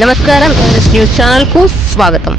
నమస్కారం Everest news ఛానల్కు స్వాగతం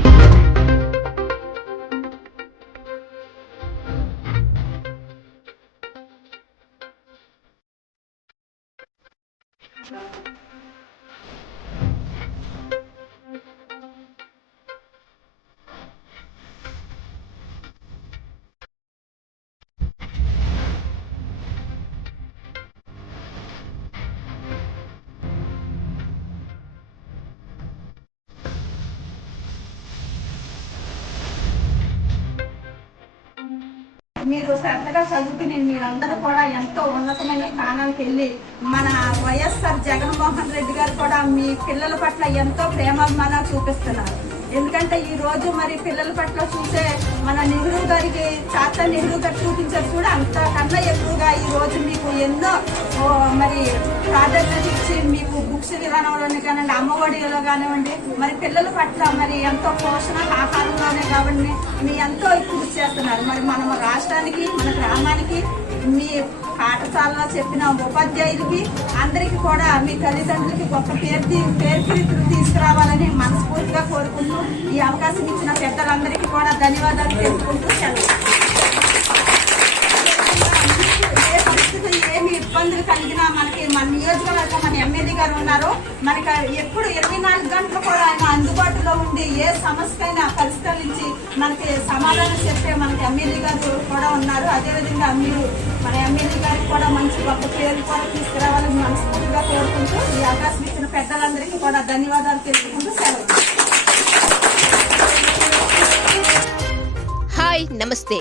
మీరు శ్రద్ధగా చదువుకుని మీరందరూ కూడా ఎంతో ఉన్నతమైన స్థానానికి వెళ్ళి మన వైఎస్ఆర్ జగన్మోహన్ రెడ్డి గారు కూడా మీ పిల్లల పట్ల ఎంతో ప్రేమాభిమానాలు చూపిస్తున్నారు. ఎందుకంటే ఈ రోజు మరి పిల్లల పట్ల చూసే మన నెహ్రూ గారికి చాచా నెహ్రూ గారు చూపించారు కూడా అంతకన్నా ఎక్కువగా ఈ రోజు ఎన్నో ఓ, మరి ప్రాధాన్యత ఇచ్చి మీకు బుక్స్ విధానంలోనే కానివ్వండి అమ్మఒడిలో కానివ్వండి మరి పిల్లల పట్ల మరి ఎంతో పోషణ ఆహారంలోనే కావండి మీ ఎంతో కృషి చేస్తున్నారు. మరి మన రాష్ట్రానికి మన గ్రామానికి మీ పాఠశాలలో చెప్పిన ఉపాధ్యాయులకి అందరికీ కూడా మీ తల్లిదండ్రులకి గొప్ప పేరు తీ- పేరు కీర్తులు తీసుకురావాలని మనస్ఫూర్తిగా కోరుకుంటూ ఈ అవకాశం ఇచ్చిన పెద్దలందరికీ కూడా ధన్యవాదాలు తెలుసుకుంటూ సెలవు. మనకి మన నియోజకవర్గం మన ఎమ్మెల్యే గారు ఉన్నారు. మనకి ఎప్పుడు ఇరవై నాలుగు గంటలు కూడా ఆయన అందుబాటులో ఉండి ఏ సమస్య అయినా పరిష్కరించి మనకి సమాధానం చెప్పే మనకి ఎమ్మెల్యే గారు కూడా ఉన్నారు. అదేవిధంగా మీరు మన ఎమ్మెల్యే గారికి కూడా మంచి గొప్ప పేరు కూడా తీసుకురావాలని మనస్ఫూర్తిగా కోరుకుంటూ ఈ అవకాశం ఇచ్చిన పెద్దలందరికీ కూడా ధన్యవాదాలు తెలుసుకుంటూ సెలవు. హాయ్ నమస్తే.